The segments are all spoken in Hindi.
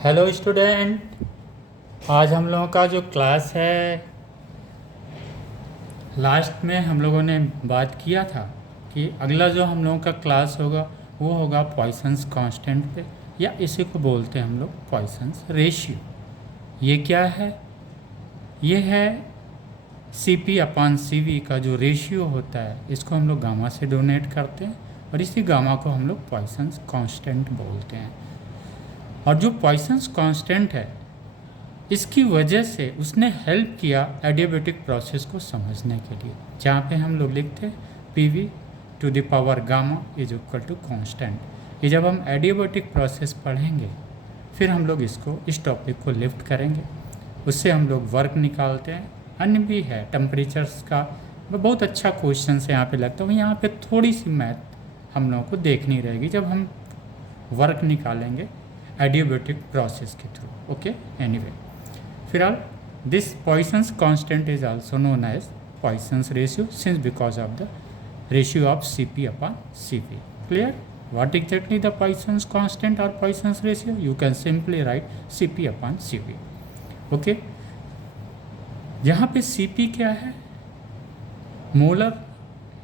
हेलो स्टूडेंट, आज हम लोगों का जो क्लास है, लास्ट में हम लोगों ने बात किया था कि अगला जो हम लोगों का क्लास होगा वो होगा पॉइसन्स कांस्टेंट पे, या इसी को बोलते हैं हम लोग पॉइसन्स रेशियो। ये क्या है? ये है CP/CV का जो रेशियो होता है, इसको हम लोग गामा से डोनेट करते हैं और इसी गामा को हम लोग पॉइसन्स कांस्टेंट बोलते हैं। और जो पॉइसन्स कांस्टेंट है, इसकी वजह से उसने हेल्प किया एडियाबेटिक प्रोसेस को समझने के लिए, जहाँ पे हम लोग लिखते हैं PV⁻⁻Γ = कांस्टेंट। ये जब हम एडियाबेटिक प्रोसेस पढ़ेंगे फिर हम लोग इस टॉपिक को लिफ्ट करेंगे, उससे हम लोग वर्क निकालते हैं। अन्य भी है टेम्परेचर्स का, बहुत अच्छा क्वेश्चन से यहाँ पे लगता है। यहाँ पे थोड़ी सी मैथ हम लोगों को देखनी रहेगी जब हम वर्क निकालेंगे एडियाबेटिक प्रोसेस के थ्रू। ओके, एनीवे, फिलहाल this Poisson's constant is also known as Poisson's ratio since because of the ratio of CP/CV। Clear? What exactly the Poisson's constant or Poisson's ratio? You can simply write CP/CV. Okay, यहाँ पे CP क्या है? मोलर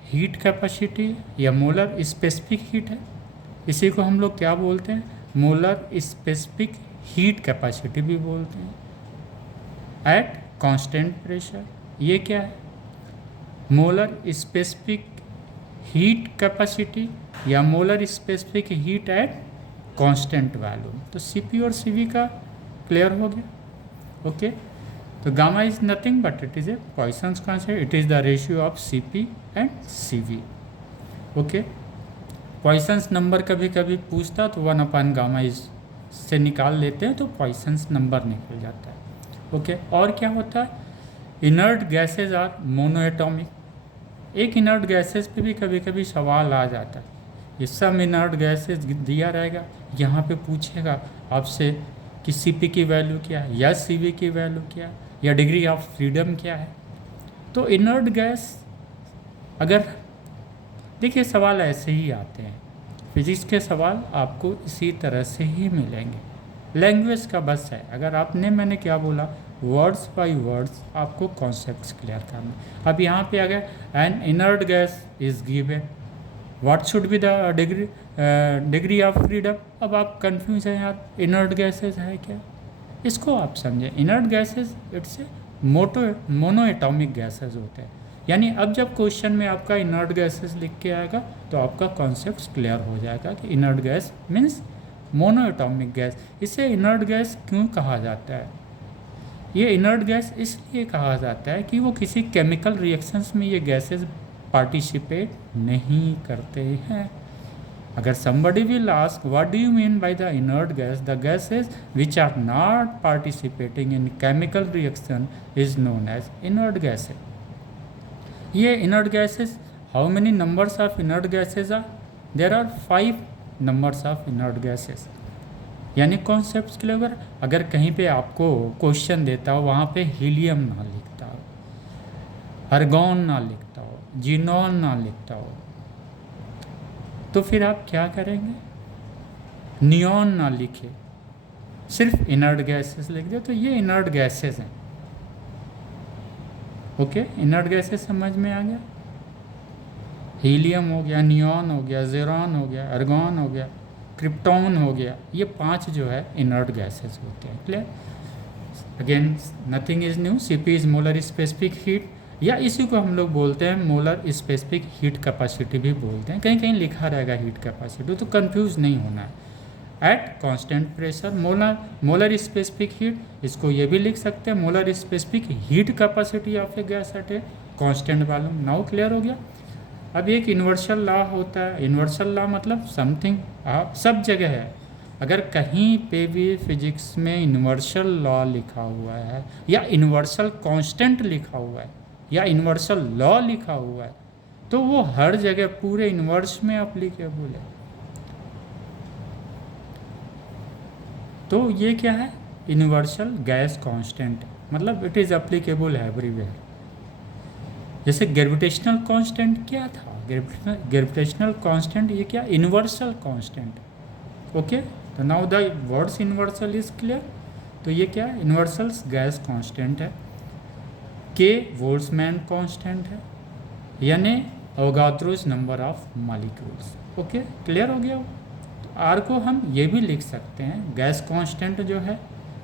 हीट कैपेसिटी या मोलर स्पेसिफिक हीट है। इसी को हम लोग क्या बोलते हैं? मोलर स्पेसिफिक हीट कैपेसिटी भी बोलते हैं एट कांस्टेंट प्रेशर। ये क्या है? मोलर स्पेसिफिक हीट कैपेसिटी या molar specific heat at constant value. तो CP और CV का क्लियर हो गया। ओके, तो gamma is nothing but it is a Poisson's constant. It is the ratio of CP and CV। Okay, Poisson's number कभी कभी पूछता तो 1/गामा इज से निकाल लेते हैं तो पॉइसन्स नंबर निकल जाता है। ओके, और क्या होता है? Inert gases are monoatomic. एक इनर्ट गैसेज पे भी कभी कभी सवाल आ जाता है। ये सब इनर्ट गैसेज दिया रहेगा, यहाँ पे पूछेगा आपसे कि CP की वैल्यू क्या है या CV की वैल्यू क्या है या डिग्री ऑफ फ्रीडम क्या है। तो इनर्ट गैस, अगर देखिए सवाल ऐसे ही आते हैं, फिजिक्स के सवाल आपको इसी तरह से ही मिलेंगे। लैंग्वेज का बस है, अगर आपने मैंने क्या बोला, वर्ड्स बाय वर्ड्स आपको कॉन्सेप्ट्स क्लियर करना। अब यहाँ पे आ गया N inert gas is given, what should be the degree of freedom. अब आप कंफ्यूज हैं यार, इनर्ट गैसेज है क्या, इसको आप समझें। Inert gases it's a mono atomic gases होते हैं। यानी अब जब क्वेश्चन में आपका इनर्ट गैसेज लिख के आएगा तो आपका कॉन्सेप्ट क्लियर हो जाएगा कि inert gas means mono atomic gas. इसे इनर्ट गैस क्यों कहा जाता है? ये इनर्ट गैस इसलिए कहा जाता है कि वो किसी केमिकल रिएक्शंस में ये गैसेज पार्टिसिपेट नहीं करते हैं। अगर somebody will ask what do you mean by the inert gas, the gases which are not participating in chemical reaction is known as inert gases. ये inert gases, how many numbers of inert gases are? There are 5 numbers of inert gases. यानी कॉन्सेप्ट क्लियर। अगर कहीं पे आपको क्वेश्चन देता हो वहाँ पे हीलियम ना लिखता हो, आर्गॉन ना लिखता हो, जीनॉन ना लिखता हो, तो फिर आप क्या करेंगे? नियॉन ना लिखे, सिर्फ इनर्ट गैसेस लिख दे, तो ये इनर्ट गैसेस हैं। ओके, इनर्ट गैसेस समझ में आ गया? हीलियम हो गया, नियॉन हो गया, ज़ेरॉन हो गया, आर्गॉन हो गया, क्रिप्टॉन हो गया, ये 5 जो है इनर्ट गैसेस होते हैं। Clear? Again nothing is new. CP is molar specific heat, या इसी को हम लोग बोलते हैं मोलर स्पेसिफिक हीट कैपेसिटी भी बोलते हैं। कहीं कहीं लिखा रहेगा हीट कैपेसिटी, तो कंफ्यूज नहीं होना है। At constant pressure molar specific heat, इसको ये भी लिख सकते हैं molar specific heat capacity of A gas at a constant volume. Now clear हो गया। अब एक यूनिवर्सल लॉ होता है, यूनिवर्सल लॉ मतलब समथिंग सब जगह है। अगर कहीं पे भी फिजिक्स में यूनिवर्सल लॉ लिखा हुआ है या यूनिवर्सल कांस्टेंट लिखा हुआ है या यूनिवर्सल लॉ लिखा हुआ है, तो वो हर जगह पूरे यूनिवर्स में अप्लीकेबल है। तो ये क्या है? यूनिवर्सल गैस कांस्टेंट, मतलब इट इज़ अप्लीकेबल एवरीवेयर। जैसे ग्रेविटेशनल कांस्टेंट क्या था? ग्रेविटेशनल कांस्टेंट ये क्या? Universal constant. ओके, तो now the words universal is clear. तो ये क्या है, यूनिवर्सल गैस कांस्टेंट है, के बोल्ट्जमैन कांस्टेंट है, यानी Avogadro's number of molecules. Okay, clear हो गया। तो आर को हम ये भी लिख सकते हैं, गैस कांस्टेंट जो है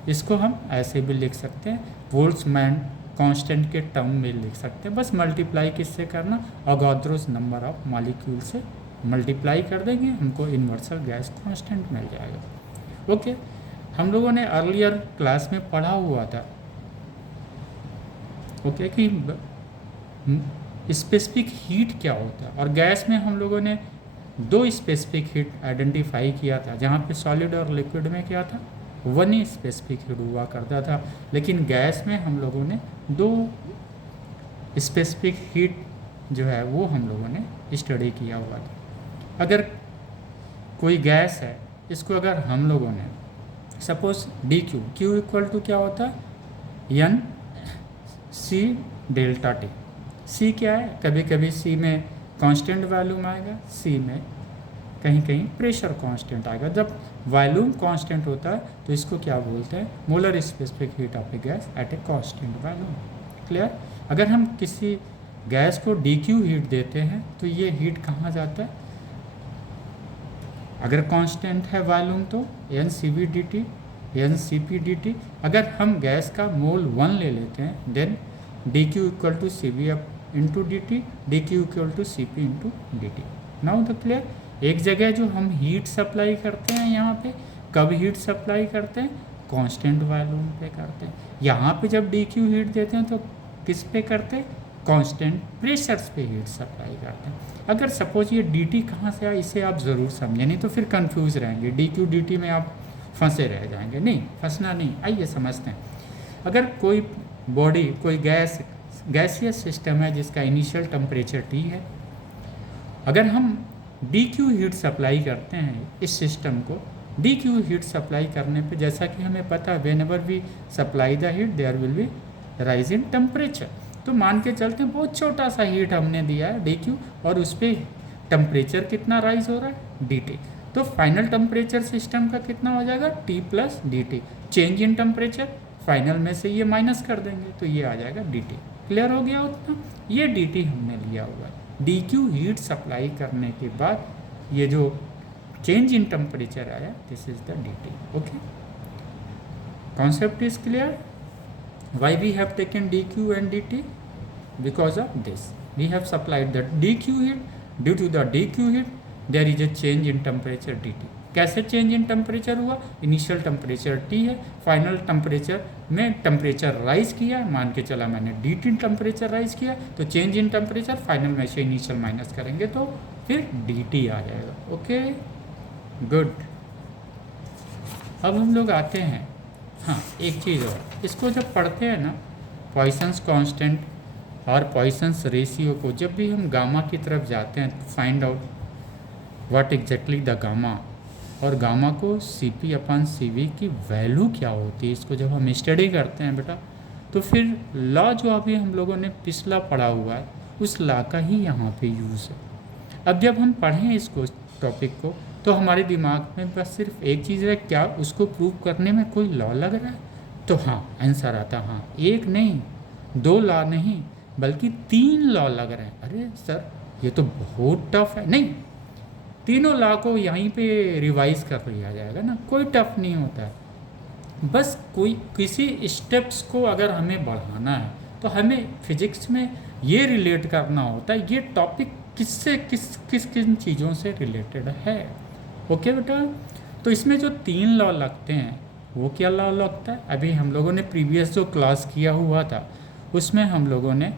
इसको हम ऐसे भी लिख सकते हैं, बोल्ट्जमैन कांस्टेंट के टर्म में लिख सकते हैं। बस मल्टीप्लाई किससे करना, अवोगाद्रोस नंबर ऑफ मॉलिक्यूल से मल्टीप्लाई कर देंगे, हमको यूनिवर्सल गैस कांस्टेंट मिल जाएगा। ओके, हम लोगों ने अर्लियर क्लास में पढ़ा हुआ था ओके कि स्पेसिफिक हीट क्या होता है, और गैस में हम लोगों ने दो स्पेसिफिक हीट आइडेंटिफाई किया था, जहाँ पे सॉलिड और लिक्विड में क्या था, वन ही स्पेसिफिक हीट हुआ करता था, लेकिन गैस में हम लोगों ने दो स्पेसिफिक हीट जो है वो हम लोगों ने स्टडी किया हुआ था। अगर कोई गैस है, इसको अगर हम लोगों ने suppose D Q, Q equal to क्या होता है, N C delta T. C क्या है, कभी कभी सी में कांस्टेंट वॉल्यूम आएगा, सी में कहीं कहीं प्रेशर कांस्टेंट आएगा। जब वॉल्यूम कांस्टेंट होता है तो इसको क्या बोलते हैं, molar specific heat of A gas at a constant volume. Clear. अगर हम किसी गैस को डी क्यू हीट देते हैं तो ये हीट कहाँ जाता है, अगर कांस्टेंट है वॉल्यूम तो N C V D T, N C P D T. अगर हम गैस का मोल 1 ले लेते हैं, then D Q equal to C V up into D T, D Q equal to C P into D T. Now the clear. एक जगह जो हम हीट सप्लाई करते हैं, यहाँ पे कब हीट सप्लाई करते हैं, कांस्टेंट वॉल्यूम पे करते हैं। यहाँ पे जब डी क्यू हीट देते हैं तो किस पे करते हैं, कांस्टेंट प्रेशर्स पे हीट सप्लाई करते हैं। अगर सपोज ये डी टी कहाँ से आया, इसे आप ज़रूर समझें, नहीं तो फिर कंफ्यूज रहेंगे, डी क्यू डी टी में आप फंसे रह जाएंगे। नहीं, फंसना नहीं, आइए समझते हैं। अगर कोई बॉडी, कोई गैसियस सिस्टम है जिसका इनिशियल टेम्परेचर टी है, अगर हम डी क्यू हीट सप्लाई करते हैं इस सिस्टम को, डी क्यू हीट सप्लाई करने पे जैसा कि हमें पता है, whenever we supply the heat there will be rise in temperature. तो मान के चलते हैं बहुत छोटा सा हीट हमने दिया है डी क्यू, और उस पर टेम्परेचर कितना राइज हो रहा है, डी टी। तो फाइनल टेम्परेचर सिस्टम का कितना हो जाएगा, T plus D T. Change in temperature, final में से ये माइनस कर देंगे तो ये आ जाएगा डी टी। क्लियर हो गया उतना। ये डी टी हमने लिया हुआ है। डी क्यू हीट सप्लाई करने के बाद ये जो चेंज इन टेम्परेचर आया, this is the D T. Okay, concept is clear. Why we have taken dq and dt? Because of this, we have supplied the dq heat. Due to the dq heat, there is a change in temperature dt. कैसे चेंज इन टेम्परेचर हुआ, इनिशियल टेम्परेचर T है, फाइनल टेम्परेचर में टेम्परेचर राइज किया, मान के चला मैंने dt टेम्परेचर राइज किया, तो चेंज इन टेम्परेचर फाइनल में से इनिशियल माइनस करेंगे तो फिर dt आ जाएगा। Okay, good. अब हम लोग आते हैं, हाँ एक चीज़ और, इसको जब पढ़ते हैं ना, पॉइसन्स कांस्टेंट और पॉइसन्स रेशियो को, जब भी हम गामा की तरफ जाते हैं तो find out what exactly the gamma, और गामा को C P upon C V की वैल्यू क्या होती है, इसको जब हम स्टडी करते हैं बेटा, तो फिर लॉ जो अभी हम लोगों ने पिछला पढ़ा हुआ है उस लॉ का ही यहाँ पे यूज़ है। अब जब हम पढ़ें इसको, टॉपिक को, तो हमारे दिमाग में बस सिर्फ एक चीज़ है, क्या उसको प्रूव करने में कोई लॉ लग रहा है, तो हाँ आंसर आता हाँ, एक नहीं, दो लॉ नहीं, बल्कि 3 लॉ लग रहे हैं। अरे सर ये तो बहुत टफ है। नहीं, तीनों लॉ को यहीं पे रिवाइज कर लिया जाएगा ना, कोई टफ नहीं होता है। बस कोई किसी स्टेप्स को अगर हमें बढ़ाना है तो हमें फिजिक्स में ये रिलेट करना होता है, ये टॉपिक किससे किन चीज़ों से रिलेटेड है। ओके बेटा, तो इसमें जो 3 लॉ लगते हैं वो क्या लॉ लगता है, अभी हम लोगों ने प्रीवियस जो क्लास किया हुआ था उसमें हम लोगों ने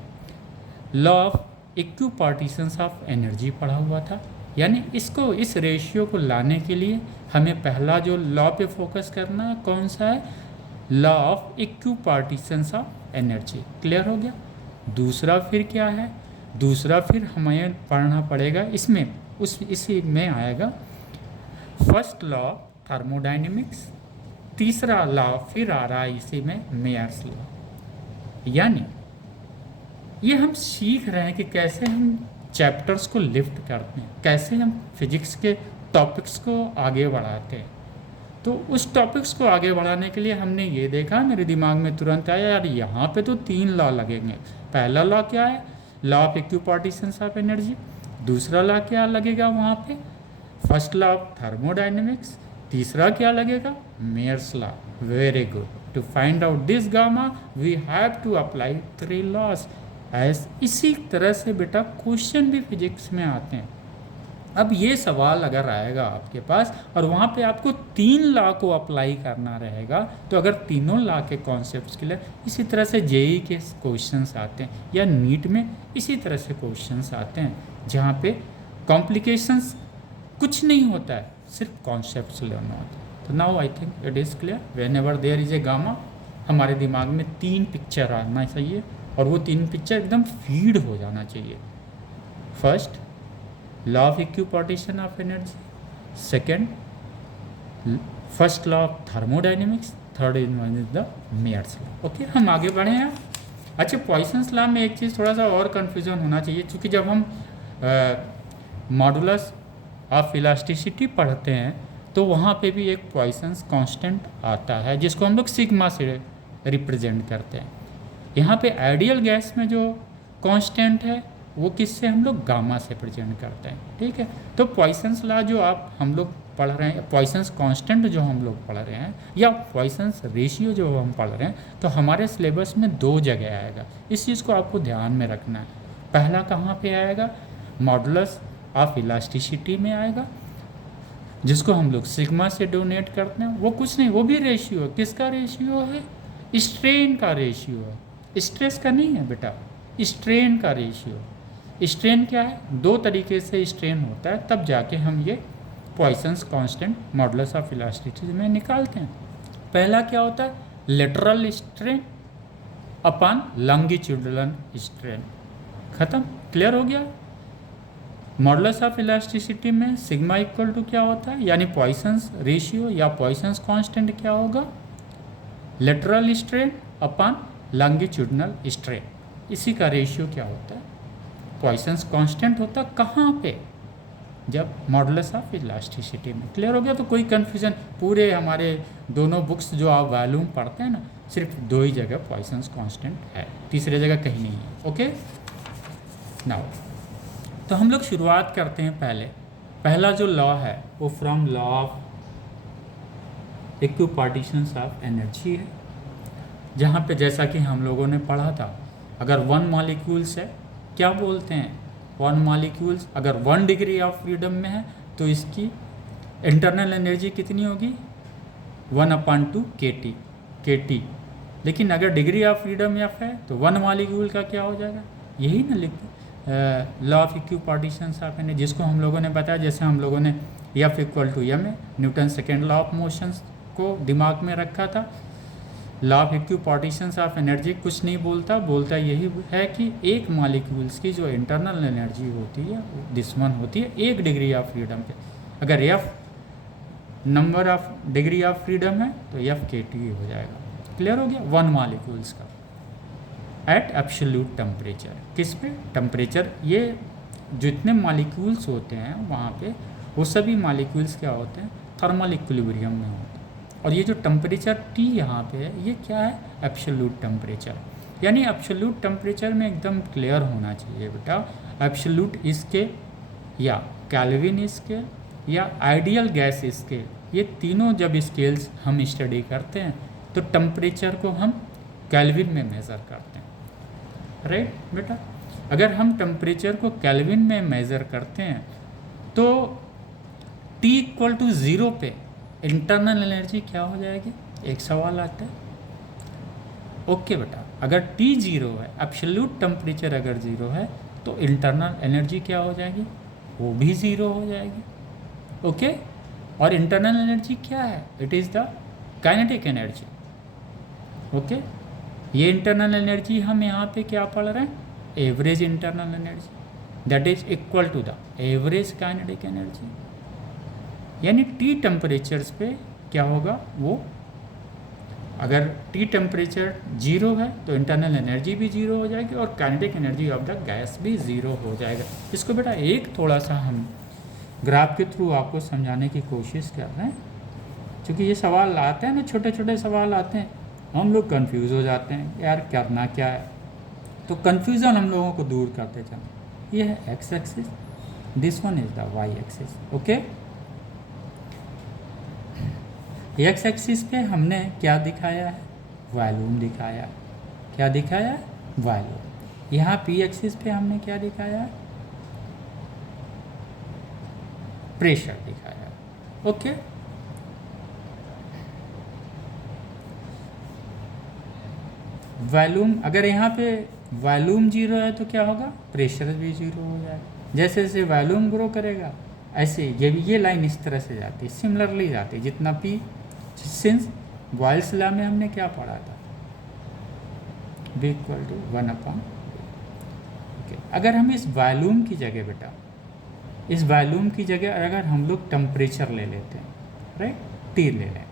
law of equipartitions of energy पढ़ा हुआ था। यानी इसको, इस रेशियो को लाने के लिए हमें पहला जो लॉ पे फोकस करना है कौन सा है, law of equipartitions of energy. Clear हो गया। दूसरा फिर क्या है, दूसरा फिर हमें पढ़ना पड़ेगा, इसमें इसी में आएगा फर्स्ट लॉ थर्मोडाइनमिक्स, तीसरा लॉ फिर आ रहा है इसी में मेयर्स लॉ। यानी ये हम सीख रहे हैं कि कैसे हम चैप्टर्स को लिफ्ट करते हैं, कैसे हम फिजिक्स के टॉपिक्स को आगे बढ़ाते हैं। तो उस टॉपिक्स को आगे बढ़ाने के लिए हमने ये देखा, मेरे दिमाग में तुरंत आया यार यहाँ पे तो 3 लॉ लगेंगे। पहला लॉ क्या है, law of equipartitions of energy. दूसरा लॉ क्या लगेगा वहाँ पे, फर्स्ट लॉ ऑफ थर्मोडाइनमिक्स। तीसरा क्या लगेगा, Mayer's law. Very good. To find out this gamma we have to apply 3 laws. इसी तरह से बेटा क्वेश्चन भी फिजिक्स में आते हैं। अब ये सवाल अगर आएगा आपके पास और वहाँ पे आपको 3 लॉ को अप्लाई करना रहेगा, तो अगर तीनों लॉ के कॉन्सेप्ट्स के लिए इसी तरह से जेई के क्वेश्चंस आते हैं या नीट में इसी तरह से क्वेश्चंस आते हैं, जहाँ पे कॉम्प्लिकेशंस कुछ नहीं होता है, सिर्फ कॉन्सेप्ट्स लेना होता है। तो now I think it is clear. Whenever there is a gamma, हमारे दिमाग में 3 पिक्चर आना चाहिए और वो 3 पिक्चर एकदम फीड हो जाना चाहिए। First, law of equipartition of energy. Second, first law of thermodynamics. Third is the Mayer's law. Okay, हम आगे बढ़े हैं। अच्छा, पॉइसन्स लॉ में एक चीज़ थोड़ा सा और कन्फ्यूजन होना चाहिए, क्योंकि जब हम मॉडुलस ऑफ इलास्टिसिटी पढ़ते हैं तो वहाँ पे भी एक पॉइसन्स कांस्टेंट आता है, जिसको हम लोग सिग्मा से रिप्रेजेंट करते हैं। यहाँ पे आइडियल गैस में जो कांस्टेंट है वो किससे हम लोग गामा से प्रेजेंट करते हैं। ठीक है, तो पॉइसन्स लॉ जो हम लोग पढ़ रहे हैं, पॉइसन्स कांस्टेंट जो हम लोग पढ़ रहे हैं, या पॉइसन्स रेशियो जो हम पढ़ रहे हैं, तो हमारे सिलेबस में 2 जगह आएगा। इस चीज़ को आपको ध्यान में रखना है। पहला कहाँ पे आएगा, मॉडुलस ऑफ इलास्टिसिटी में आएगा, जिसको हम लोग सिग्मा से डोनेट करते हैं। वो कुछ नहीं, वो भी रेशियो है। किसका रेशियो है, स्ट्रेन का रेशियो है, स्ट्रेस का नहीं है बेटा, स्ट्रेन का रेशियो। स्ट्रेन क्या है, 2 तरीके से स्ट्रेन होता है, तब जाके हम ये पॉइसन्स कांस्टेंट मॉडुलस ऑफ इलास्टिसिटी में निकालते हैं। पहला क्या होता है, lateral strain upon longitudinal strain. खत्म, क्लियर हो गया। मॉडुलस ऑफ इलास्टिसिटी में सिग्मा इक्वल टू क्या होता है, यानी पॉइसन्स रेशियो या पॉइसन्स कांस्टेंट क्या होगा, lateral strain upon longitudinal strain. इसी का रेशियो क्या होता है, पॉइसन्स कांस्टेंट होता है। कहाँ पे, जब मॉडुलस ऑफ इलास्टिसिटी में। क्लियर हो गया। तो कोई कन्फ्यूजन, पूरे हमारे दोनों बुक्स जो आप वॉल्यूम पढ़ते हैं ना, सिर्फ 2 ही जगह पॉइसन्स कांस्टेंट है, तीसरे जगह कहीं नहीं है। ओके, नाउ तो हम लोग शुरुआत करते हैं। पहला जो लॉ है वो from law of equipartitions of energy है, जहाँ पे जैसा कि हम लोगों ने पढ़ा था, अगर 1 मॉलिक्यूल्स है, क्या बोलते हैं, 1 मॉलिक्यूल्स अगर 1 डिग्री ऑफ फ्रीडम में है तो इसकी इंटरनल एनर्जी कितनी होगी, 1/2 kT। लेकिन अगर डिग्री ऑफ फ्रीडम एफ है तो 1 मॉलिक्यूल का क्या हो जाएगा, यही ना लिखते law of equipartitions of energy, जिसको हम लोगों ने बताया, जैसे हम लोगों ने F = m है, Newton second law of motions को दिमाग में रखा था। Law of equipartitions of energy कुछ नहीं बोलता यही है कि एक मॉलिक्यूल्स की जो इंटरनल एनर्जी होती है दिस वन होती है 1 डिग्री ऑफ फ्रीडम पे। अगर F number of degree of freedom है तो F kT हो जाएगा। क्लियर हो गया, 1 मॉलिक्यूल्स का एट एब्सोल्यूट टेम्परेचर। किस पे, टेम्परेचर। ये जितने मॉलिक्यूल्स होते हैं वहाँ पे वो सभी मॉलिक्यूल्स क्या होते हैं, थर्मल इक्विलिब्रियम में होते हैं। और ये जो टेम्परेचर T यहाँ पे है, ये क्या है, एब्सोल्यूट टेम्परेचर। यानी एब्सोल्यूट टेम्परेचर में एकदम क्लियर होना चाहिए बेटा, एब्सोल्यूट स्केल या केल्विन स्केल या आइडियल गैस स्केल, ये तीनों जब स्केल्स हम स्टडी करते हैं तो टेम्परेचर को हम केल्विन में मेज़र करते हैं। राइट बेटा, अगर हम टेम्परेचर को केल्विन में मेज़र करते हैं तो T = 0 पे इंटरनल एनर्जी क्या हो जाएगी, एक सवाल आता है। ओके बेटा, अगर T 0 है, एब्सोल्यूट टेम्परेचर अगर 0 है तो इंटरनल एनर्जी क्या हो जाएगी, वो भी 0 हो जाएगी। ओके, और इंटरनल एनर्जी क्या है, it is the kinetic energy. Okay, ये इंटरनल एनर्जी हम यहाँ पे क्या पढ़ रहे हैं, average internal energy, that is equal to the average kinetic energy. यानी T टेम्परेचर्स पे क्या होगा, वो अगर T टेम्परेचर 0 है तो इंटरनल एनर्जी भी 0 हो जाएगी और kinetic energy of the gas भी 0 हो जाएगा। इसको बेटा एक थोड़ा सा हम ग्राफ के थ्रू आपको समझाने की कोशिश कर रहे हैं। क्योंकि ये सवाल आते हैं ना, छोटे छोटे सवाल आते हैं, हम लोग कंफ्यूज हो जाते हैं यार करना क्या है। तो कंफ्यूजन हम लोगों को दूर करते चलो। ये है X axis, this one is the Y axis. Okay, X axis पे हमने क्या दिखाया है, वॉल्यूम दिखाया। क्या दिखाया है, वॉल्यूम। यहाँ पी एक्सिस पे हमने क्या दिखाया है, प्रेशर दिखाया। ओके, वॉल्यूम, अगर यहाँ पे वॉल्यूम जीरो है तो क्या होगा, प्रेशर भी जीरो हो जाएगा। जैसे जैसे वॉल्यूम ग्रो करेगा ऐसे ये लाइन इस तरह से जाती है, सिमिलरली जाती है। जितना पी, सिंस बॉयल्स लॉ में हमने क्या पढ़ा था, V इक्वल टू 1/। ओके, अगर हम इस वॉल्यूम की जगह बेटा, इस वॉल्यूम की जगह अगर हम लोग टेम्परेचर ले लेते हैं, राइट, T ले लें।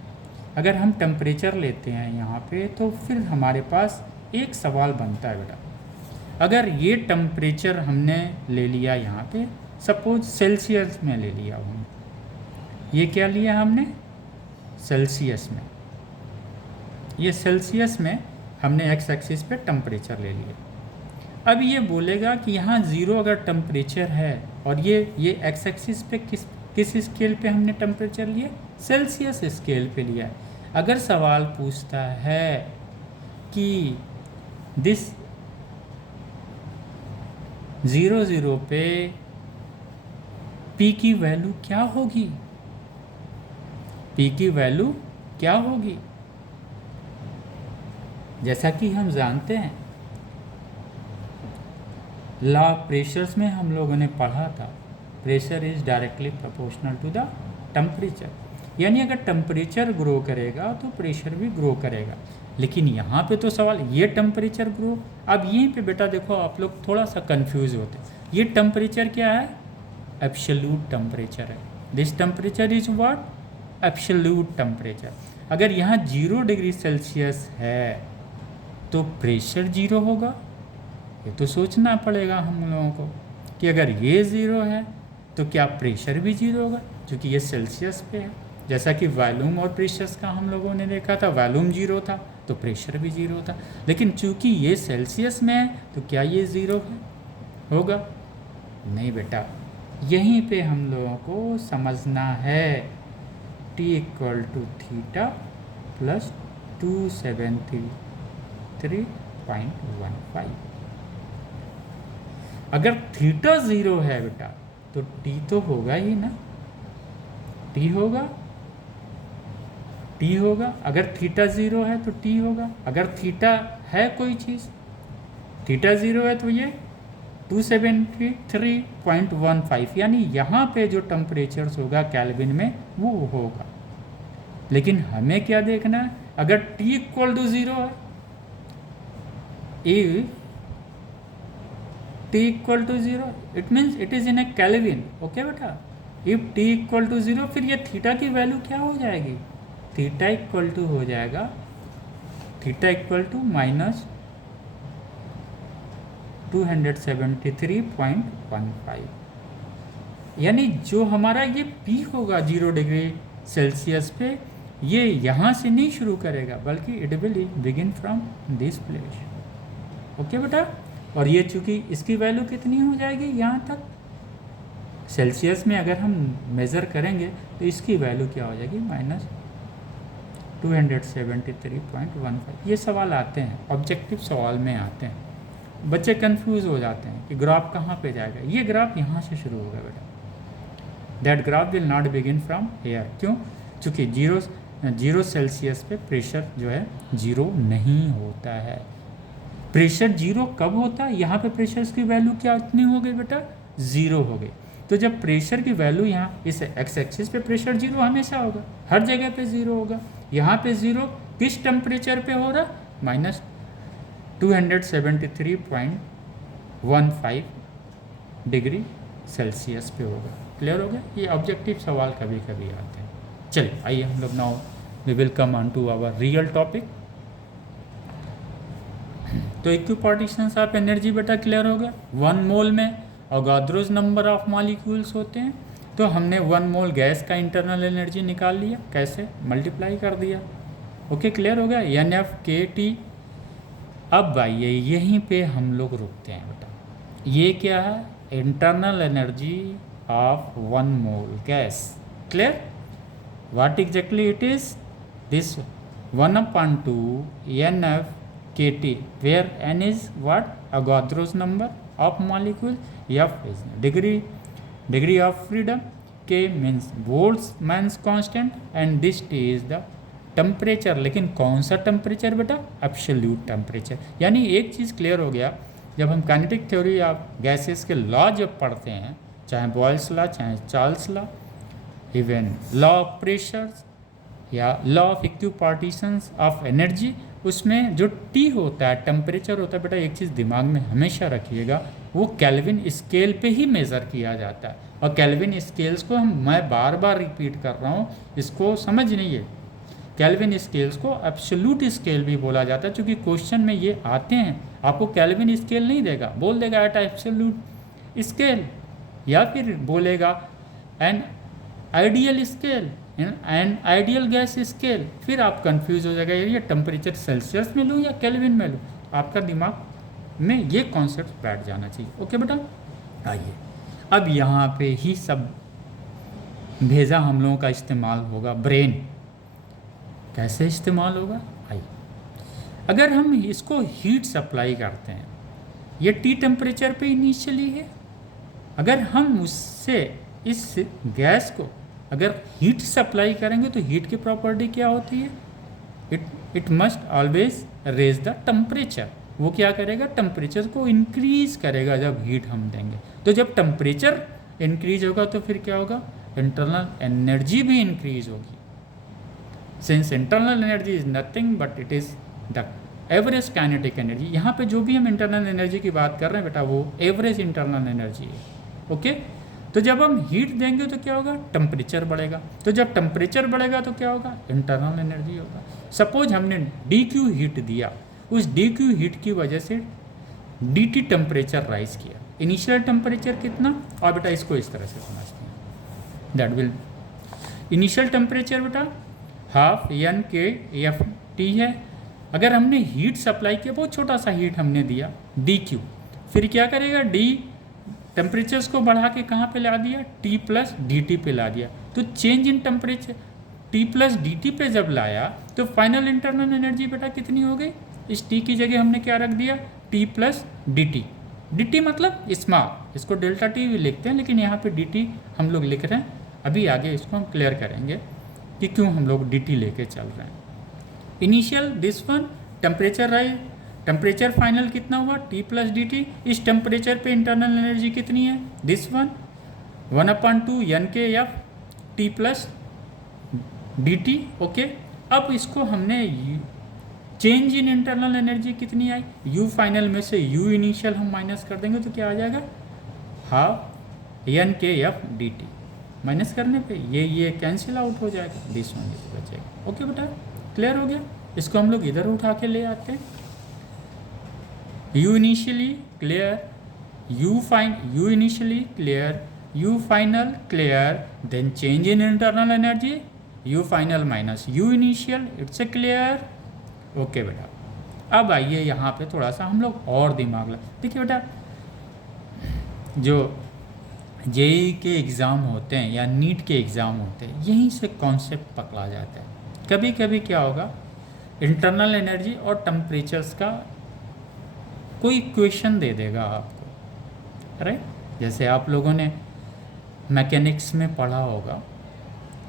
अगर हम टेम्परेचर लेते हैं यहाँ पे तो फिर हमारे पास एक सवाल बनता है बेटा। अगर ये टेम्परेचर हमने ले लिया यहाँ पे, सपोज सेल्सियस में ले लिया हमने, ये क्या लिया हमने, सेल्सियस में, ये सेल्सियस में हमने एक्स एक्सिस पे टेम्परेचर ले लिया। अब ये बोलेगा कि यहाँ ज़ीरो अगर टेम्परेचर है और ये एक्स एक्सिस पे किस स्केल पे हमने टेम्परेचर लिया, सेल्सियस स्केल पे लिया है। अगर सवाल पूछता है कि दिस 0 पे P की वैल्यू क्या होगी, P की वैल्यू क्या होगी, जैसा कि हम जानते हैं लॉ ऑफ प्रेशर्स में हम लोगों ने पढ़ा था, pressure is directly proportional to the temperature. यानी अगर टेम्परेचर ग्रो करेगा तो प्रेशर भी ग्रो करेगा। लेकिन यहाँ पे तो सवाल, ये टेम्परेचर ग्रो, अब यहीं पे बेटा देखो आप लोग थोड़ा सा कंफ्यूज होते हैं। ये टेम्परेचर क्या है, एब्सोल्यूट टेम्परेचर है। This temperature is what, absolute temperature. अगर यहाँ 0 डिग्री सेल्सियस है तो प्रेशर 0 होगा। ये तो सोचना पड़ेगा हम लोगों को कि अगर ये 0 है तो क्या प्रेशर भी 0 होगा, क्योंकि ये सेल्सियस पे है। जैसा कि वॉल्यूम और प्रेशर का हम लोगों ने देखा था, वॉल्यूम 0 था तो प्रेशर भी 0 था। लेकिन चूंकि ये सेल्सियस में है तो क्या ये 0 होगा, नहीं बेटा। यहीं पे हम लोगों को समझना है T equal to theta plus 273.15। अगर थीटा 0 है बेटा तो T तो होगा ही ना, T होगा, T होगा। अगर थीटा 0 है तो T होगा। अगर थीटा है कोई चीज़, थीटा 0 है तो ये 273.15, यानी यहाँ पे जो टेम्परेचर होगा केल्विन में वो होगा। लेकिन हमें क्या देखना है, अगर T इक्वल टू 0 है, if T equal to 0 it means it is in a kelvin. Okay बेटा, इफ T इक्वल टू 0 फिर ये थीटा की वैल्यू क्या हो जाएगी, थीटा इक्वल टू हो जाएगा, थीटा इक्वल टू माइनस 273.15। यानी जो हमारा ये P होगा 0 डिग्री सेल्सियस पे, ये यहाँ से नहीं शुरू करेगा बल्कि it will begin from this place. Okay बेटा, और ये चूँकि इसकी वैल्यू कितनी हो जाएगी, यहाँ तक सेल्सियस में अगर हम मेज़र करेंगे तो इसकी वैल्यू क्या हो जाएगी, माइनस 273.15। ये सवाल आते हैं, ऑब्जेक्टिव सवाल में आते हैं, बच्चे कंफ्यूज हो जाते हैं कि ग्राफ कहाँ पे जाएगा। ये ग्राफ यहाँ से शुरू होगा बेटा, that graph will not begin from here. क्यों, चूँकि 0 सेल्सियस पे प्रेशर जो है 0 नहीं होता है। प्रेशर 0 कब होता है, यहाँ पे प्रेशर की वैल्यू क्या इतनी हो गई बेटा, 0 हो गई। तो जब प्रेशर की वैल्यू यहाँ इस एक्स एक्सिस पे प्रेशर 0 हमेशा होगा, हर जगह पे 0 होगा। यहाँ पे 0 किस टेम्परेचर पे हो रहा, माइनस 273.15 डिग्री सेल्सियस पे होगा। क्लियर हो गया, ये ऑब्जेक्टिव सवाल कभी कभी आते हैं। चलिए आइए हम लोग now we will come on to our real topic. तो इक्विपार्टीशंस ऑफ एनर्जी बेटा क्लियर हो गया। 1 मोल में अवोगाद्रोस नंबर ऑफ मॉलिक्यूल्स होते हैं तो हमने 1 मोल गैस का इंटरनल एनर्जी निकाल लिया, कैसे, मल्टीप्लाई कर दिया। ओके, क्लियर हो गया, NF/kT। अब आइए यहीं पे हम लोग रुकते हैं बेटा। ये क्या है, internal energy of 1 mole gas, clear. What exactly it is, this 1/2 NF/kT, where N is what, Avogadro's number of molecule, F is degree of freedom, K means Boltzmann's constant, and this T is the temperature. लेकिन कौन सा टेम्परेचर बेटा, एब्सोल्यूट टेम्परेचर। यानी एक चीज़ क्लियर हो गया, जब हम काइनेटिक थ्योरी या गैसेस के लॉ जब पढ़ते हैं, चाहे बॉयल्स लॉ, चाहे Charles law, even law of pressures या law of equipartitions of energy, उसमें जो टी होता है, टेम्परेचर होता है बेटा, एक चीज़ दिमाग में हमेशा रखिएगा, वो केल्विन स्केल पे ही मेज़र किया जाता है। और केल्विन स्केल्स को मैं बार बार रिपीट कर रहा हूँ, इसको समझ नहीं है। केल्विन स्केल्स को एब्सोल्यूट स्केल भी बोला जाता है, क्योंकि क्वेश्चन में ये आते हैं। आपको केल्विन स्केल नहीं देगा, बोल देगा एट एब्सोल्यूट स्केल, या फिर बोलेगा an ideal scale, an ideal gas scale. फिर आप कंफ्यूज हो जाएगा, ये टेम्परेचर सेल्सियस में लूँ या केल्विन में लूँ। आपका दिमाग में ये कॉन्सेप्ट बैठ जाना चाहिए। ओके बेटा, आइए अब यहाँ पे ही सब भेजा हम लोगों का इस्तेमाल होगा, ब्रेन कैसे इस्तेमाल होगा। आइए, अगर हम इसको हीट सप्लाई करते हैं, ये टी टेम्परेचर पे इनिशियली है, अगर हम उससे इस गैस को अगर हीट सप्लाई करेंगे तो हीट की प्रॉपर्टी क्या होती है, it must always raise the temperature. वो क्या करेगा, टेम्परेचर को इंक्रीज करेगा जब हीट हम देंगे। तो जब टेम्परेचर इंक्रीज होगा तो फिर क्या होगा, इंटरनल एनर्जी भी इंक्रीज होगी। Since internal energy is nothing but it is the average kinetic energy. यहाँ पे जो भी हम इंटरनल एनर्जी की बात कर रहे हैं बेटा, वो एवरेज इंटरनल एनर्जी है। ओके, तो जब हम हीट देंगे तो क्या होगा, टेम्परेचर बढ़ेगा। तो जब टेम्परेचर बढ़ेगा तो क्या होगा, इंटरनल एनर्जी होगा। सपोज हमने DQ हीट दिया, उस DQ हीट की वजह से DT टेम्परेचर राइज किया। इनिशियल टेम्परेचर कितना, और बेटा इसको इस तरह से समझते हैं, दैट विल इनिशियल टेम्परेचर बेटा हाफ NK/F/T है। अगर हमने हीट सप्लाई किया, बहुत छोटा सा हीट हमने दिया DQ, फिर क्या करेगा, D टेम्परेचर्स को बढ़ा के कहाँ पे ला दिया, T+DT पे ला दिया। तो चेंज इन टेम्परेचर T+DT पे जब लाया तो फाइनल इंटरनल एनर्जी बेटा कितनी हो गई, इस T की जगह हमने क्या रख दिया, T+DT। DT मतलब स्मॉल, इसको डेल्टा T भी लिखते हैं, लेकिन यहाँ पे DT हम लोग लिख रहे हैं। अभी आगे इसको हम क्लियर करेंगे कि क्यों हम लोग DT लेके चल रहे हैं। Initial this one temperature rise, temperature final कितना हुआ, T+DT। इस टेम्परेचर पे इंटरनल एनर्जी कितनी है, दिस वन 1/2 NK/F/T+DT। ओके, अब इसको हमने चेंज इन इंटरनल एनर्जी कितनी आई, U फाइनल में से U इनिशियल हम माइनस कर देंगे तो क्या आ जाएगा, हाफ NK/F/DT। माइनस करने पे ये कैंसिल आउट हो जाएगा, दिस वन बचेगा। ओके बेटा, क्लियर हो गया। इसको हम लोग इधर उठा के ले आते हैं, U initially clear, U initially clear, U final clear, then change in internal energy U final minus U initial, it's a clear. Okay बेटा, अब आइए यहाँ पे थोड़ा सा हम लोग और दिमाग लगा। देखिए बेटा, जो JEE के एग्ज़ाम होते हैं या नीट के एग्ज़ाम होते हैं, यहीं से कॉन्सेप्ट पकड़ा जाता है। कभी कभी क्या होगा, इंटरनल एनर्जी और टेम्परेचर्स का कोई इक्वेशन दे देगा आपको, राइट। जैसे आप लोगों ने मैकेनिक्स में पढ़ा होगा,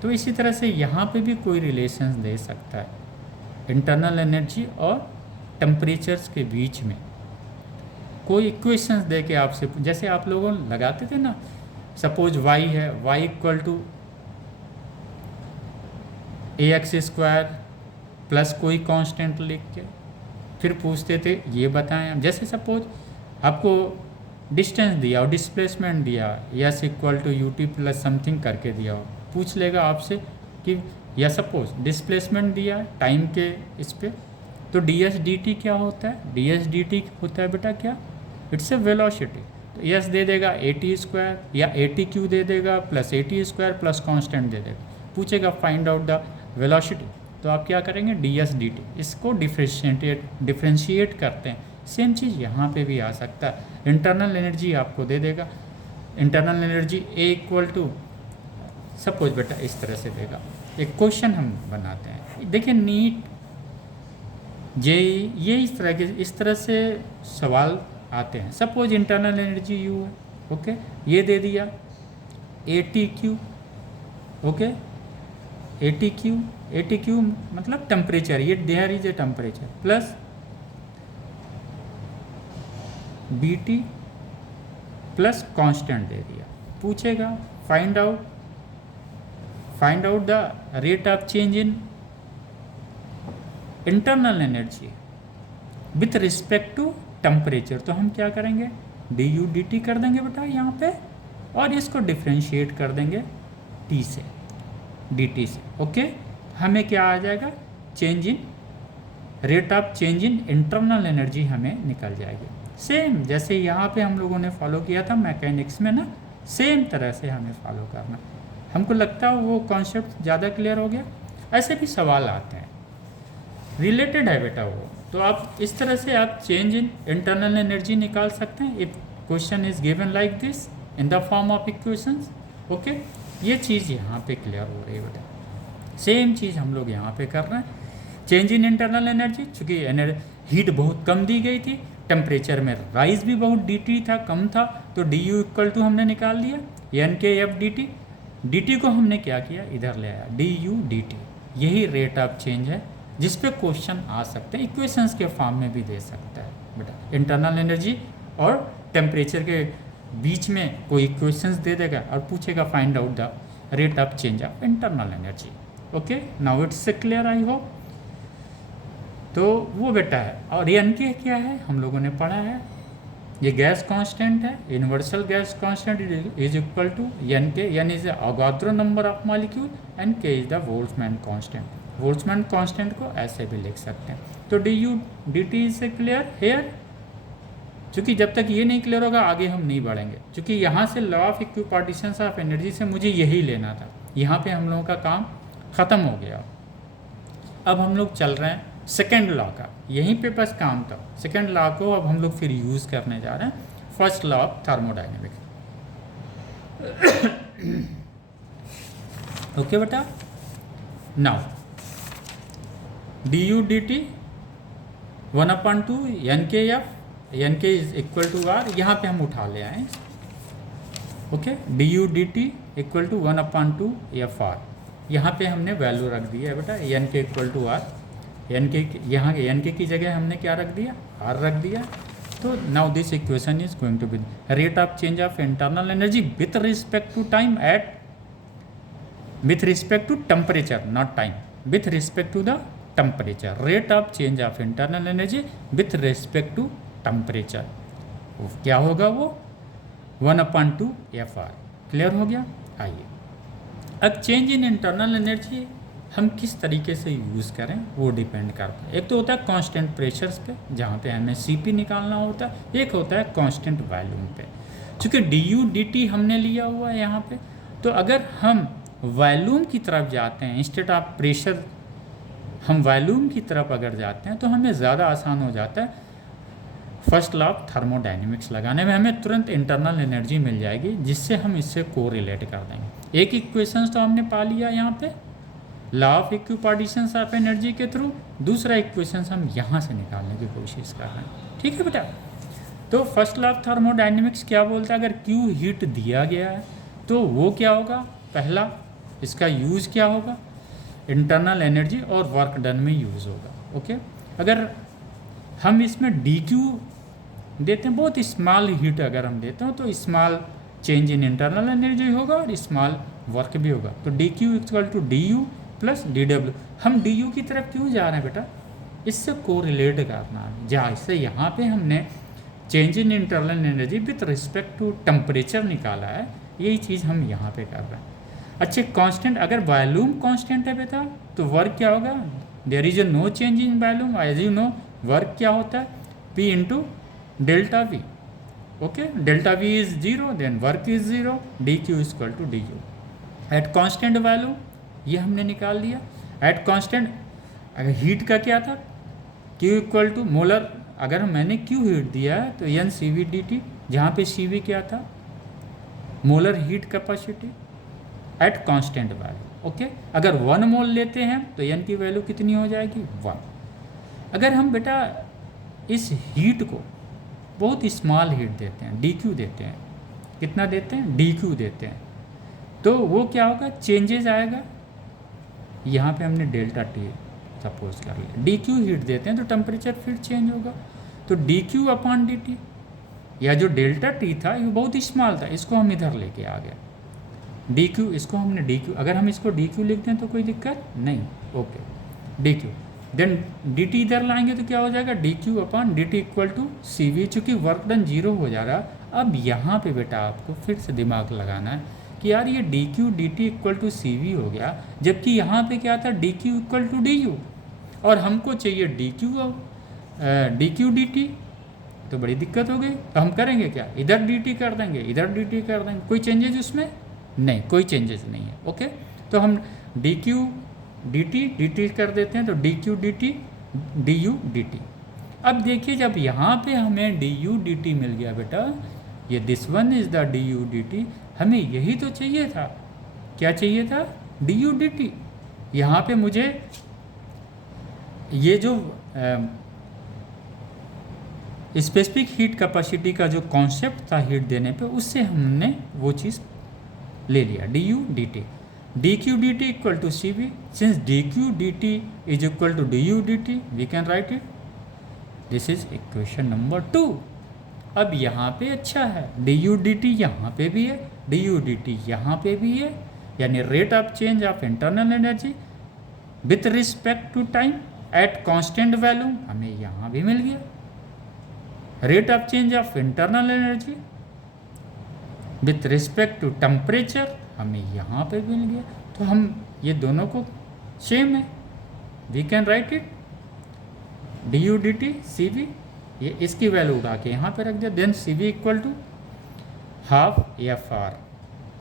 तो इसी तरह से यहाँ पे भी कोई रिलेशंस दे सकता है इंटरनल एनर्जी और टेम्परेचर्स के बीच में। कोई इक्वेशंस दे के आपसे, जैसे आप लोगों लगाते थे ना, सपोज y है, y = ax² प्लस कोई कांस्टेंट लिख के, फिर पूछते थे ये बताएं। जैसे सपोज आपको डिस्टेंस दिया और डिस्प्लेसमेंट दिया, s = ut प्लस समथिंग करके दिया हो, पूछ लेगा आपसे कि, या सपोज डिस्प्लेसमेंट दिया टाइम के इस पे, तो ds dt क्या होता है, ds dt होता है बेटा क्या, इट्स ए वेलोसिटी। तो यस दे देगा ए टी स्क्वायर, या ए टी क्यू दे देगा plus a T square plus constant दे देगा। पूछेगा फाइंड आउट द वेलोसिटी, तो आप क्या करेंगे डी एस डी टी, इसको डिफ्रेंशिएट करते हैं। सेम चीज़ यहाँ पे भी आ सकता है। इंटरनल एनर्जी आपको दे देगा, internal energy a equal to suppose बेटा इस तरह से देगा। एक क्वेश्चन हम बनाते हैं, देखिए नीट जे ये इस तरह से सवाल आते हैं। सपोज इंटरनल एनर्जी यू है, ओके, ये दे दिया a T cube, okay, a T cube मतलब टेम्परेचर, ये there is a temperature plus b T plus constant दे दिया। पूछेगा find out the rate of change in internal energy with respect to temperature. तो हम क्या करेंगे डी यू डी टी कर देंगे बेटा यहाँ पे, और इसको डिफ्रेंशिएट कर देंगे टी से, डी टी से, ओके। हमें क्या आ जाएगा change in rate of change in internal energy हमें निकल जाएगी। सेम जैसे यहाँ पे हम लोगों ने फॉलो किया था मैकेनिक्स में ना, सेम तरह से हमें फॉलो करना। हमको लगता है वो कॉन्सेप्ट ज़्यादा क्लियर हो गया। ऐसे भी सवाल आते हैं, रिलेटेड है बेटा वो, तो आप इस तरह से आप चेंज इन इंटरनल एनर्जी निकाल सकते हैं if question is given like this in the form of equations, okay. ये चीज़ यहाँ पे क्लियर हो रही है बेटा। सेम चीज़ हम लोग यहाँ पे कर रहे हैं, चेंज इन इंटरनल एनर्जी, चूँकि हीट बहुत कम दी गई थी, टेम्परेचर में राइज भी बहुत डी टी था, कम था, तो डी यू इक्वल टू हमने निकाल लिया N K F D T. D T को हमने क्या किया इधर ले आया, डी यू डी टी। यही रेट ऑफ चेंज है जिस पे क्वेश्चन आ सकते हैं, इक्वेशंस के फॉर्म में भी दे सकता है बेटा। इंटरनल एनर्जी और टेम्परेचर के बीच में कोई इक्वेशंस दे देगा और पूछेगा find out the rate of change of internal energy, okay. Now it's clear I hope. तो वो बेटा है, और एन के क्या है हम लोगों ने पढ़ा है, ये गैस कांस्टेंट है, universal gas constant is equal to N K, N is Avogadro number of molecule, N K is the Boltzmann constant. Boltzmann constant को ऐसे भी लिख सकते हैं। तो डी यू डी टी से क्लियर हेयर। चूँकि जब तक ये नहीं क्लियर होगा आगे हम नहीं बढ़ेंगे, क्योंकि यहाँ से law of equipartitions of energy से मुझे यही लेना था। यहाँ पे हम लोगों का काम ख़त्म हो गया। अब हम लोग चल रहे हैं सेकेंड लॉ का, यहीं पे बस काम था। सेकेंड लॉ को अब हम लोग फिर यूज़ करने जा रहे हैं, first law of thermodynamics, okay बेटा। Now d U D t 1/2 N K F, N K is equal to R, यहाँ पे हम उठा ले आए, okay. D U D T equal to 1/2 F R, यहाँ पे हमने वैल्यू रख दिया है बेटा, एन के इक्वल टू आर। एन के यहाँ एन के की जगह हमने क्या रख दिया आर रख दिया। तो now this equation is going to be rate of change of internal energy with respect to time at, with respect to temperature not time, with respect to the temperature, rate of change of internal energy with respect to temperature. क्या होगा वो 1/2 एफ आर। क्लियर हो गया। आइए अब चेंज इन इंटरनल एनर्जी हम किस तरीके से यूज़ करें वो डिपेंड करता है। एक तो होता है कांस्टेंट प्रेशर्स पे जहाँ पे हमें सीपी निकालना होता है, एक होता है कांस्टेंट वॉल्यूम पे। चूँकि डी यू डी टी हमने लिया हुआ है यहाँ पे, तो अगर हम वॉल्यूम की तरफ जाते हैं इंस्टेड ऑफ प्रेशर, हम वॉल्यूम की तरफ अगर जाते हैं तो हमें ज़्यादा आसान हो जाता है फर्स्ट लॉ ऑफ थर्मोडाइनमिक्स लगाने में। हमें तुरंत इंटरनल एनर्जी मिल जाएगी जिससे हम इससे कोरिलेट कर देंगे। एक इक्वेशंस तो हमने पा लिया यहाँ पे law of equipartitions of energy के थ्रू, दूसरा इक्वेशंस हम यहाँ से निकालने की कोशिश कर रहे हैं, ठीक है बेटा। तो फर्स्ट लॉ ऑफ थर्मोडाइनमिक्स क्या बोलता है, अगर क्यू हीट दिया गया है तो वो क्या होगा, पहला इसका यूज़ क्या होगा, इंटरनल एनर्जी और वर्क डन में यूज़ होगा, ओके। अगर हम इसमें डी क्यू देते हैं, बहुत स्मॉल हीट अगर हम देते हैं तो small change in internal energy होगा और स्मॉल वर्क भी होगा। तो D Q equal to D U plus D W. हम डी यू की तरफ क्यों जा रहे हैं बेटा, इससे कोरिलेट करना है। जहाँ से यहाँ पे हमने change in internal energy with respect to temperature निकाला है, यही चीज़ हम यहाँ पे कर रहे हैं। अच्छे कांस्टेंट, अगर वॉल्यूम कांस्टेंट है बेटा तो वर्क क्या होगा, there is no change in volume. As you know work क्या होता है, P into delta V, okay, delta V is 0, then work is 0, D Q is equal to D U at constant value, ये हमने निकाल दिया। एट कॉन्स्टेंट अगर हीट का क्या था, क्यू इक्वल टू मोलर, अगर मैंने क्यू हीट दिया है तो N C V D T, जहाँ पे सी वी क्या था, molar heat capacity at constant value. Okay, अगर 1 मोल लेते हैं तो एन की वैल्यू कितनी हो जाएगी, 1। अगर हम बेटा इस हीट को बहुत स्मॉल हीट देते हैं, डी क्यू देते हैं, कितना देते हैं, डी क्यू देते हैं, तो वो क्या होगा, चेंजेस आएगा। यहाँ पे हमने डेल्टा टी सपोज कर लिया, डी क्यू हीट देते हैं तो टेम्परेचर फिर चेंज होगा, तो D Q upon D T, या जो डेल्टा टी था ये बहुत स्मॉल था, इसको हम इधर लेके आ गए, डी क्यू, इसको हमने डी क्यू, अगर हम इसको डी क्यू लिखते हैं तो कोई दिक्कत नहीं, okay D Q, then D T इधर लाएंगे तो क्या हो जाएगा, D Q upon D T equal to C V, चूँकि वर्क डन 0 हो जा रहा। अब यहाँ पे बेटा आपको फिर से दिमाग लगाना है कि यार ये D Q D T equal to C V हो गया, जबकि यहाँ पे क्या था, D Q equal to D U, और हमको चाहिए डी क्यू डी टी, तो बड़ी दिक्कत हो गई। तो हम करेंगे क्या, इधर डी टी कर देंगे, इधर डी टी कर देंगे, कोई चेंजेस उसमें नहीं, कोई चेंजेस नहीं है। ओके, तो हम डी क्यू डी टी कर देते हैं, तो D Q D T D U D T. अब देखिए जब यहाँ पे हमें डी यू डी टी मिल गया बेटा, ये this one is the D U D T, हमें यही तो चाहिए था, क्या चाहिए था, डी यू डी टी। यहाँ पे मुझे ये जो स्पेसिफिक हीट कैपेसिटी का जो कॉन्सेप्ट था हीट देने पे, उससे हमने वो चीज़ ले लिया, D U D T, D Q D T equal to C V, since D Q D T is equal to D U D T, we can write it, this is equation number 2। अब यहाँ पे अच्छा है, डी यू डी टी यहाँ पे भी है, डी यू डी टी यहाँ पे भी है, यानी rate of change of internal energy with respect to time at constant value हमें यहाँ भी मिल गया, rate of change of internal energy with respect to temperature हमें यहाँ पे मिल गया। तो हम ये दोनों को सेम है, we can write it, d U D t C V, ये इसकी वैल्यू उठा के यहाँ पे रख दिया, then C V equal to half F R,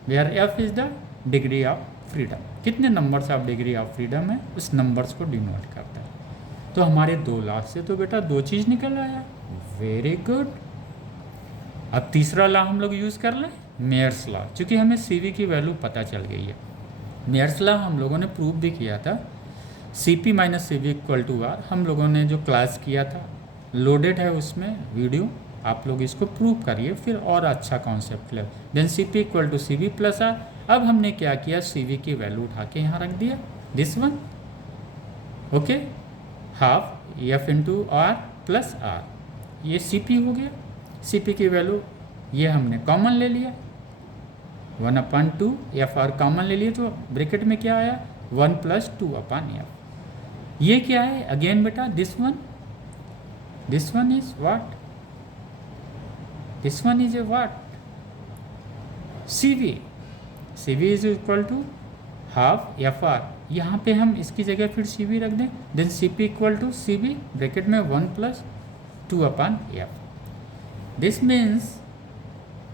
where F is the degree of freedom, कितने numbers of degree of freedom है उस नंबर्स को डिनोट करता है। तो हमारे 2 लाख से तो बेटा 2 चीज़ निकल आया, वेरी गुड। अब तीसरा लॉ हम लोग यूज़ कर लें, मेयर्स लॉ, चूँकि हमें सी वी की वैल्यू पता चल गई है। मेयर्स लॉ हम लोगों ने प्रूव भी किया था, C P minus C V equal to R, हम लोगों ने जो क्लास किया था लोडेड है उसमें वीडियो, आप लोग इसको प्रूव करिए फिर और अच्छा कॉन्सेप्ट ले। Then C P equal to C V plus R, अब हमने क्या किया, सी वी की वैल्यू उठा के यहाँ रख दिया, this one, okay, half F into R plus R, ये सी पी हो गया, सी पी की वैल्यू ये हमने कॉमन ले लिया, 1/2 एफ आर कॉमन ले लिए, तो ब्रैकेट में क्या आया, 1 + 2/f, ये क्या है अगेन बेटा, this one is what, this one is a what, C V is equal to half F R, यहाँ पे हम इसकी जगह फिर सी वी रख दें, then C P equal to C V bracket में 1 + 2/f, this means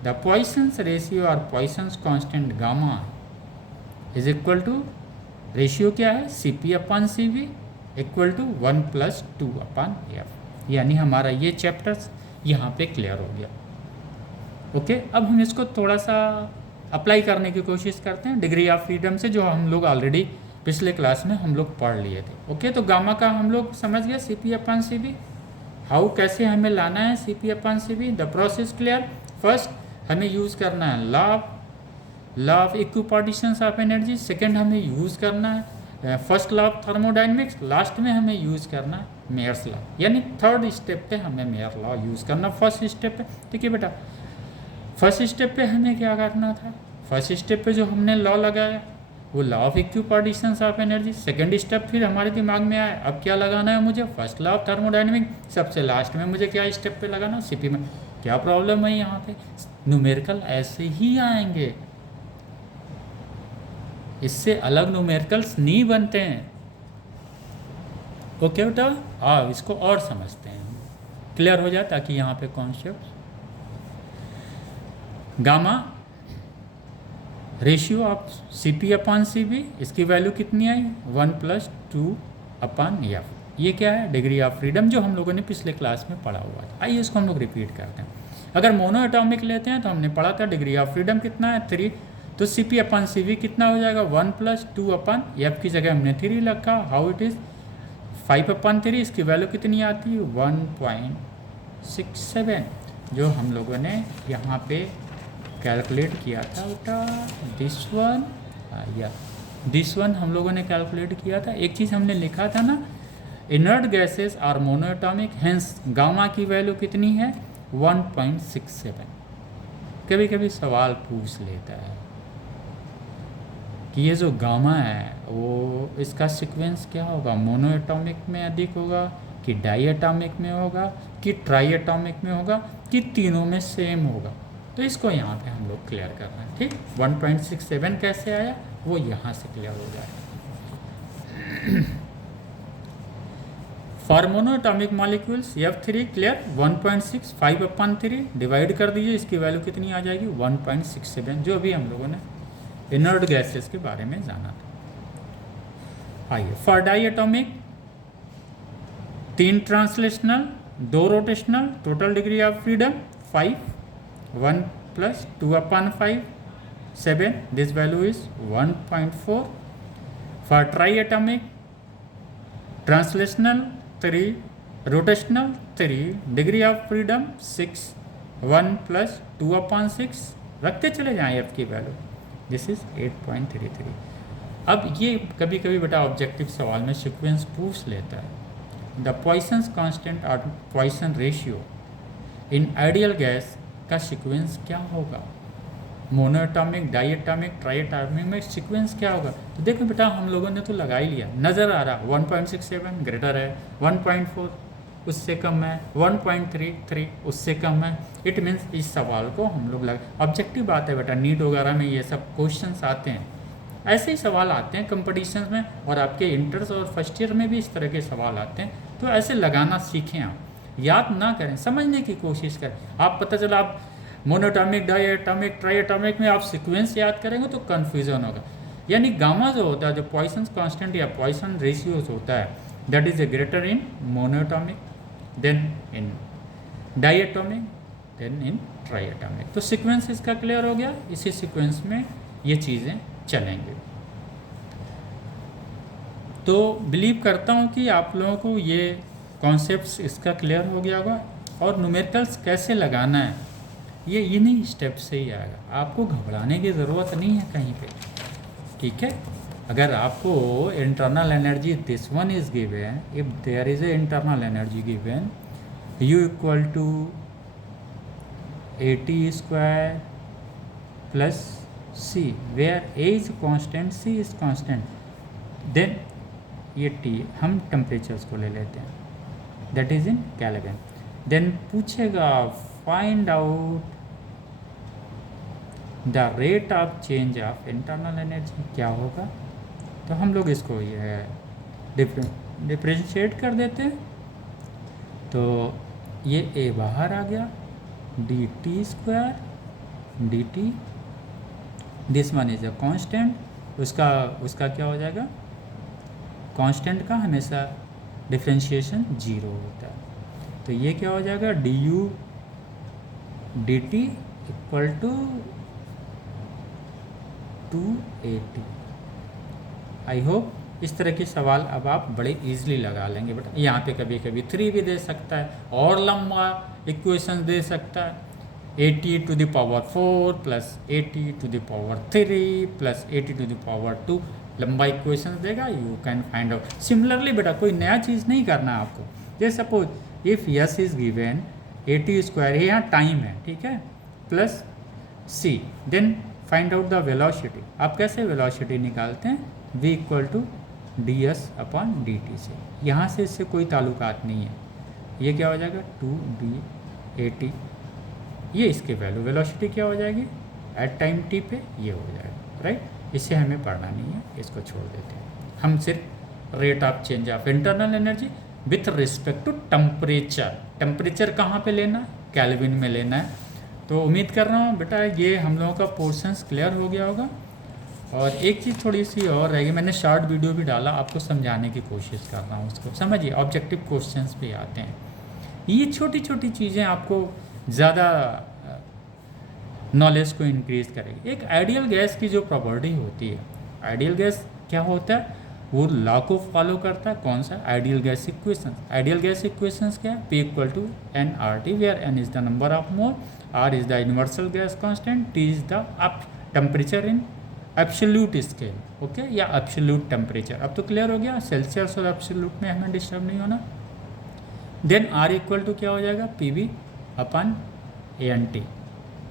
the Poisson's ratio और Poisson's constant gamma is equal to, ratio क्या है, CP/CV इक्वल टू 1 + 2/f, यानी हमारा ये चैप्टर्स यहाँ पे क्लियर हो गया। ओके, अब हम इसको थोड़ा सा अप्लाई करने की कोशिश करते हैं डिग्री ऑफ फ्रीडम से, जो हम लोग ऑलरेडी पिछले क्लास में हम लोग पढ़ लिए थे। ओके, तो गामा का हम लोग समझ गए, CP/CV, हाउ कैसे हमें लाना है CP/CV, the process clear. First हमें यूज़ करना है law of equipartitions of energy, second हमें यूज़ करना है first law of thermodynamics, last में हमें यूज़ करना है मेयर्स लॉ, यानी थर्ड स्टेप पे हमें मेयर लॉ यूज़ करना। फर्स्ट स्टेप पे ठीक है बेटा, फर्स्ट स्टेप पे हमें क्या करना था, फर्स्ट स्टेप पे जो हमने लॉ लगाया वो law of equipartitions of energy, second step फिर हमारे दिमाग में आया अब क्या लगाना है मुझे, फर्स्ट लॉ ऑफ थर्मोडायनेमिक्स, सबसे लास्ट में मुझे क्या स्टेप पे लगाना, सीपी में। क्या प्रॉब्लम है यहाँ पे, न्यूमेरिकल ऐसे ही आएंगे, इससे अलग न्यूमेरिकल्स नहीं बनते हैं। ओके बेटा, इसको और समझते हैं, क्लियर हो जाए ताकि यहाँ पे concept gamma ratio of CP upon CV, इसकी वैल्यू कितनी आई 1+2/F। ये क्या है डिग्री ऑफ फ्रीडम जो हम लोगों ने पिछले क्लास में पढ़ा हुआ था। आइए इसको हम लोग रिपीट करते हैं। अगर मोनो एटॉमिक लेते हैं तो हमने पढ़ा था डिग्री ऑफ फ्रीडम कितना है 3, तो CP अपॉन CV कितना हो जाएगा 1+2/F की जगह हमने 3 रखा। हाउ इट इज़ 5/3, इसकी वैल्यू कितनी आती है 1.67, जो हम लोगों ने यहाँ पे कैलकुलेट किया था बेटा दिस वन हम लोगों ने कैलकुलेट किया था। एक चीज़ हमने लिखा था ना, inert gases are monoatomic, hence gamma की वैल्यू कितनी है 1.67। कभी कभी सवाल पूछ लेता है कि ये जो गामा है वो इसका सीक्वेंस क्या होगा, मोनोएटॉमिक में अधिक होगा कि डाईएटॉमिक में होगा कि ट्राईएटॉमिक में होगा कि तीनों में सेम होगा। तो इसको यहाँ पे हम लोग क्लियर कर रहे हैं। ठीक, 1.67 कैसे आया वो यहाँ से क्लियर हो जाएगा। For monoatomic molecules F3 clear 1.6, 5/3 divide कर दीजिए, इसकी वैल्यू कितनी आ जाएगी 1.67, जो अभी हम लोगों ने इनर्ट गैसेस के बारे में जाना था। आइए for diatomic 3 translational 2 rotational, total degree of freedom 5, 1+2/5 7, this value is 1.4. For triatomic translational 3, rotational 3, degree of freedom 6, 1+2/6 रखते चले जाएं F की वैल्यू, दिस इज 8.33। अब ये कभी कभी बेटा ऑब्जेक्टिव सवाल में सीक्वेंस पूछ लेता है। द पॉइसन्स कांस्टेंट और Poisson ratio in ideal gas का सीक्वेंस क्या होगा, मोनोएटॉमिक डाईएटॉमिक ट्राईएटॉमिक में सीक्वेंस क्या होगा। तो देखो बेटा हम लोगों ने तो लगा ही लिया, नज़र आ रहा 1.67 ग्रेटर है, 1.4 उससे कम है, 1.33 उससे कम है। इट मीन्स इस सवाल को हम लोग ऑब्जेक्टिव बात है बेटा, नीट वगैरह में ये सब क्वेश्चंस आते हैं, ऐसे ही सवाल आते हैं कंपटीशन में, और आपके इंटर्स और फर्स्ट ईयर में भी इस तरह के सवाल आते हैं। तो ऐसे लगाना सीखें, आप याद ना करें, समझने की कोशिश करें। आप पता चला आप मोनोटॉमिक डाईएटॉमिक ट्राईएटॉमिक में आप सीक्वेंस याद करेंगे तो कन्फ्यूजन होगा। यानी गामा जो होता है, जो पॉइसन कांस्टेंट या पॉइसन रेशियोज होता है, that is a greater in monatomic than in diatomic than in triatomic. तो सीक्वेंस इसका क्लियर हो गया, इसी सीक्वेंस में ये चीज़ें चलेंगे। तो बिलीव करता हूँ कि आप लोगों को ये कॉन्सेप्ट्स इसका क्लियर हो गया होगा, और न्यूमेरिकल्स कैसे लगाना है ये इन्हीं स्टेप से ही आएगा। आपको घबराने की ज़रूरत नहीं है कहीं पे, ठीक है। अगर आपको internal energy this one is given, if there is a internal energy given U equal to AT² plus C, where A is constant, C is constant, then ये T हम टेम्परेचर्स को ले लेते हैं, that is in kelvin. Then पूछेगा find out the rate of change of internal energy, क्या होगा। तो हम लोग इसको ये डिफ्रेंशिएट कर देते हैं, तो ये A बाहर आ गया, DT² DT, this one is a constant, उसका क्या हो जाएगा, कांस्टेंट का हमेशा डिफ्रेंशिएशन 0 होता है। तो ये क्या हो जाएगा du dt equal to 2AT। I hope इस तरह के सवाल अब आप बड़े इजीली लगा लेंगे। बट यहाँ पे कभी कभी 3 भी दे सकता है, और लंबा इक्वेशन दे सकता है, AT⁴ plus AT⁴ plus AT⁴ लंबा इक्वेशन देगा, you can find out. Similarly बेटा कोई नया चीज़ नहीं करना है आपको। जैसे suppose if s is given AT², यहाँ टाइम है, ठीक है, plus C, then find out the velocity. आप कैसे वेलोसिटी निकालते हैं, V इक्वल टू ds/dt से, यहाँ से इससे कोई ताल्लुकात नहीं है। ये क्या हो जाएगा 2BAT, ये इसके वैल्यू वेलोसिटी क्या हो जाएगी एट टाइम t पे, ये हो जाएगा, राइट। इसे हमें पढ़ना नहीं है, इसको छोड़ देते हैं। हम सिर्फ rate of change of internal energy with respect to temperature, temperature कहाँ पे लेना है, केल्विन में लेना है, तो उम्मीद कर रहा हूँ बेटा ये हम लोगों का पोर्शंस क्लियर हो गया होगा। और एक चीज़ थोड़ी सी और रहेगी, मैंने शॉर्ट वीडियो भी डाला, आपको समझाने की कोशिश कर रहा हूँ उसको। समझिए, ऑब्जेक्टिव क्वेश्चंस पे आते हैं। ये छोटी छोटी चीज़ें आपको ज़्यादा नॉलेज को इंक्रीज़ करेगी। एक आइडियल गैस की जो प्रॉपर्टी होती है, आइडियल गैस क्या होता है, वो लॉ को फॉलो करता है। कौन सा? Ideal gas equation. Ideal gas equations क्या है? P equal to n R T, where n is the number of mole, R is the universal gas constant, T is the temperature in absolute scale, okay, या एब्सोल्यूट टेम्परेचर। अब तो क्लियर हो गया, सेल्सियस और एब्सोल्यूट में हमें डिस्टर्ब नहीं होना। देन आर इक्वल टू क्या हो जाएगा? P V upon A N T.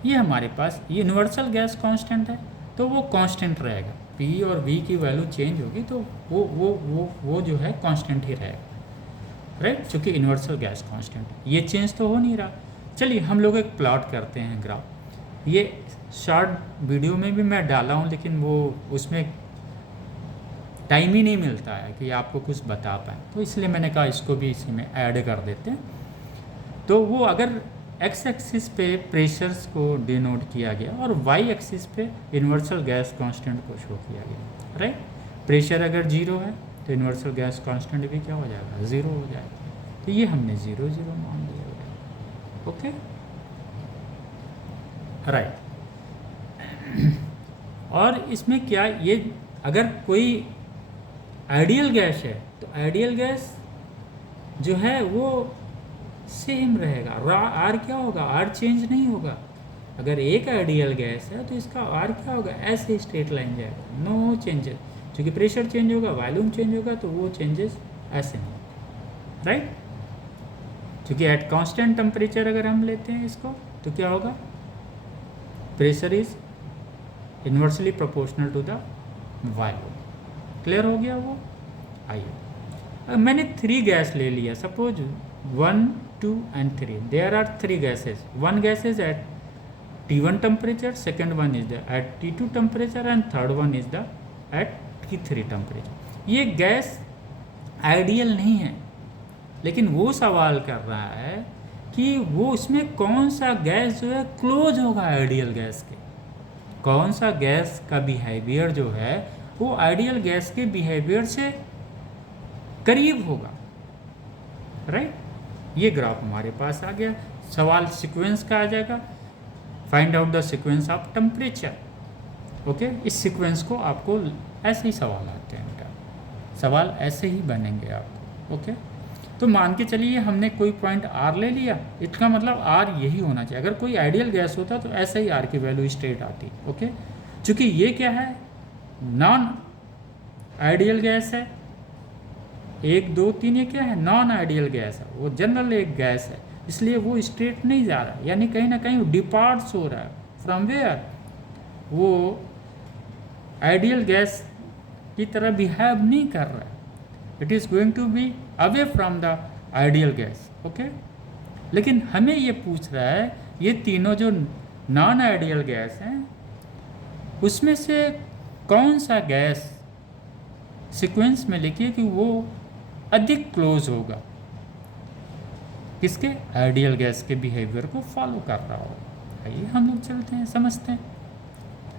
ये हमारे पास यूनिवर्सल गैस कांस्टेंट है, तो वो कांस्टेंट रहेगा। पी और वी की वैल्यू चेंज होगी तो वो जो है कांस्टेंट ही रहेगा, राइट, क्योंकि यूनिवर्सल गैस कांस्टेंट, ये चेंज तो हो नहीं रहा। चलिए हम लोग एक प्लॉट करते हैं ग्राफ। ये शॉर्ट वीडियो में भी मैं डाला हूँ, लेकिन वो उसमें टाइम ही नहीं मिलता है कि आपको कुछ बता पाए, तो इसलिए मैंने कहा इसको भी इसी में ऐड कर देते हैं। तो वो अगर एक्स एक्सिस पे प्रेशर्स को डिनोट किया गया और वाई एक्सिस पे यूनिवर्सल गैस कांस्टेंट को शो किया गया, राइट। प्रेशर अगर 0 है तो यूनिवर्सल गैस कांस्टेंट भी क्या हो जाएगा? 0 हो जाएगा। तो ये हमने 0 0 मान लिया, ओके, राइट। और इसमें क्या, ये अगर कोई आइडियल गैस है तो आइडियल गैस जो है वो सेम रहेगा। आर क्या होगा? आर चेंज नहीं होगा। अगर एक आइडियल गैस है तो इसका आर क्या होगा? ऐसे स्ट्रेट लाइन जाएगा, नो चेंजेस। क्योंकि प्रेशर चेंज होगा, वॉल्यूम चेंज होगा, तो वो चेंजेस ऐसे नहीं, राइट। क्योंकि एट कांस्टेंट टेम्परेचर अगर हम लेते हैं इसको तो क्या होगा? Pressure is inversely proportional to the volume. Clear हो गया वो? आइए, मैंने 3 गैस ले लिया, सपोज 1, 2 and 3. There are 3 gases. One gas is at T1 temperature, second one is the at T2 temperature and third one is the at T3 temperature. ये गैस आइडियल नहीं है, लेकिन वो सवाल कर रहा है कि वो उसमें कौन सा गैस जो है क्लोज होगा आइडियल गैस के, कौन सा गैस का बिहेवियर जो है वो आइडियल गैस के बिहेवियर से करीब होगा, राइट। ये ग्राफ हमारे पास आ गया। सवाल सीक्वेंस का आ जाएगा, find out the sequence of temperature, okay. इस सीक्वेंस को आपको ऐसे ही सवाल आते हैं बेटा, सवाल ऐसे ही बनेंगे आपको, ओके। तो मान के चलिए हमने कोई पॉइंट आर ले लिया, इसका मतलब आर यही होना चाहिए। अगर कोई आइडियल गैस होता तो ऐसे ही आर की वैल्यू स्ट्रेट आती, ओके। चूँकि ये क्या है? नॉन आइडियल गैस है, 1 2 3, ये क्या है? नॉन आइडियल गैस है, वो जनरल एक गैस है, इसलिए वो स्ट्रेट नहीं जा रहा, यानी कहीं ना कहीं डिपार्ट्स हो रहा है फ्रॉम वेयर, वो आइडियल गैस की तरह बिहेव नहीं कर रहा है, it is going to be away from the ideal gas, okay. लेकिन हमें ये पूछ रहा है, ये तीनों जो नॉन आइडियल गैस हैं उसमें से कौन सा गैस सीक्वेंस में लिखिए कि वो अधिक क्लोज होगा किसके? आइडियल गैस के बिहेवियर को फॉलो कर रहा होगा। आइए हम लोग चलते हैं, समझते हैं।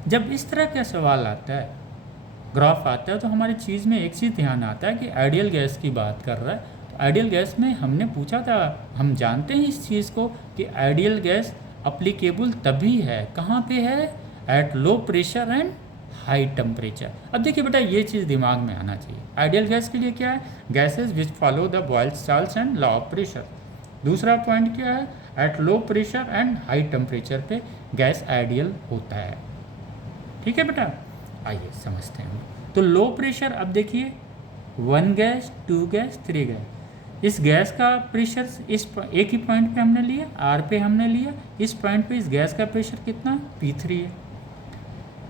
जब इस तरह का सवाल आता है, ग्राफ आता है, तो हमारी चीज़ में एक चीज़ ध्यान आता है कि आइडियल गैस की बात कर रहा है। तो आइडियल गैस में हमने पूछा था, हम जानते हैं इस चीज़ को कि आइडियल गैस अप्लीकेबल तभी है, कहाँ पे है? At low pressure and high temperature. अब देखिए बेटा, ये चीज़ दिमाग में आना चाहिए। आइडियल गैस के लिए क्या है? Gases which follow the boils-stalls and law of pressure. दूसरा पॉइंट क्या है? At low pressure and high temperature पे गैस आइडियल होता है, ठीक है बेटा। आइए समझते हैं। तो लो प्रेशर, अब देखिए 1 गैस, 2 गैस, 3 गैस, इस गैस का प्रेशर इस एक ही पॉइंट पे हमने लिया, आर पे हमने लिया, इस पॉइंट पे इस गैस का प्रेशर कितना? P3 है,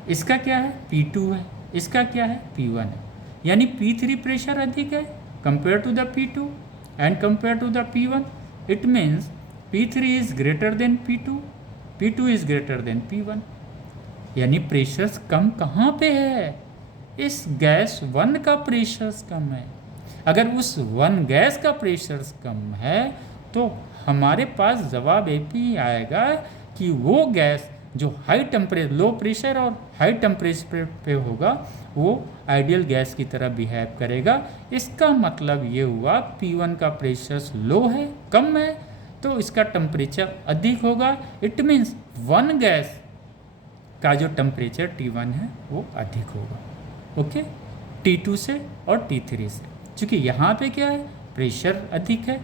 इसका क्या है? P2 है, इसका क्या है? P1 है। यानी P3 प्रेशर अधिक है compare to the P2 and compare to the P1। It means P3 is greater than P2, P2 is greater than P1। यानी प्रेशर्स कम कहाँ पे है? इस गैस 1 का प्रेशर्स कम है। अगर उस 1 गैस का प्रेशर्स कम है तो हमारे पास जवाब एक ही आएगा कि वो गैस जो हाई टेम्परेचर, लो प्रेशर और हाई टेम्परेचर पे होगा वो आइडियल गैस की तरह बिहेव करेगा। इसका मतलब ये हुआ P1 का प्रेशर लो है, कम है, तो इसका टेम्परेचर अधिक होगा। इट मीन्स वन गैस का जो टेम्परेचर T1 है वो अधिक होगा, ओके, T2 से और T3 से। क्योंकि यहाँ पे क्या है, प्रेशर अधिक है,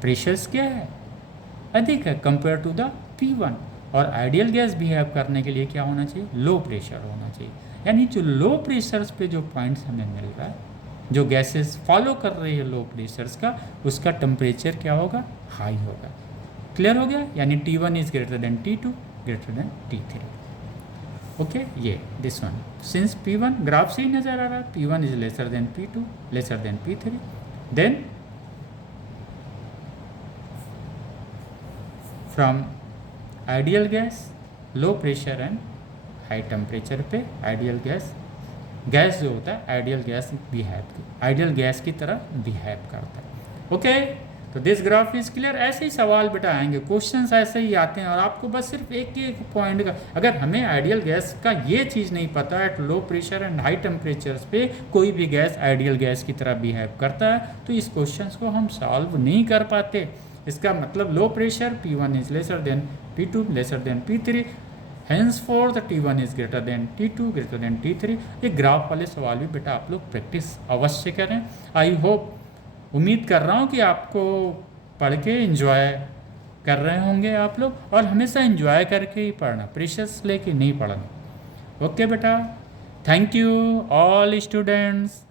प्रेशर्स क्या है, अधिक है कंपेयर टू द P1। और आइडियल गैस बिहेव करने के लिए क्या होना चाहिए, लो प्रेशर होना चाहिए। यानी जो लो प्रेशर्स पे जो पॉइंट्स हमें मिल रहा है, जो गैसेस फॉलो कर रही है लो प्रेशर्स का, उसका टेम्परेचर क्या होगा, हाई होगा। क्लियर हो गया? यानी T1 is greater than T2 greater than T3। Okay, ये this one since P1 graph से ही नजर आ रहा है, P1 is lesser than P2 lesser than P3, then from ideal gas, low pressure and high temperature पे आइडियल गैस जो होता है आइडियल गैस की तरह बिहेव करता है। ओके, तो दिस ग्राफ इज क्लियर। ऐसे ही सवाल बेटा आएंगे, क्वेश्चंस ऐसे ही आते हैं, और आपको बस सिर्फ एक पॉइंट का, अगर हमें आइडियल गैस का ये चीज़ नहीं पता at low pressure and high temperatures पे कोई भी गैस आइडियल गैस की तरह बिहेव करता है, तो इस क्वेश्चन को हम सॉल्व नहीं कर पाते। इसका मतलब low pressure P1 is lesser than P2 lesser than P3, henceforth T1 is greater than T2 greater than T3। ये ग्राफ वाले सवाल भी बेटा आप लोग प्रैक्टिस अवश्य करें। आई होप, उम्मीद कर रहा हूँ कि आपको पढ़ के एंजॉय कर रहे होंगे आप लोग, और हमेशा एंजॉय करके ही पढ़ना, प्रेशर्स लेके नहीं पढ़ना। ओके बेटा, थैंक यू ऑल स्टूडेंट्स।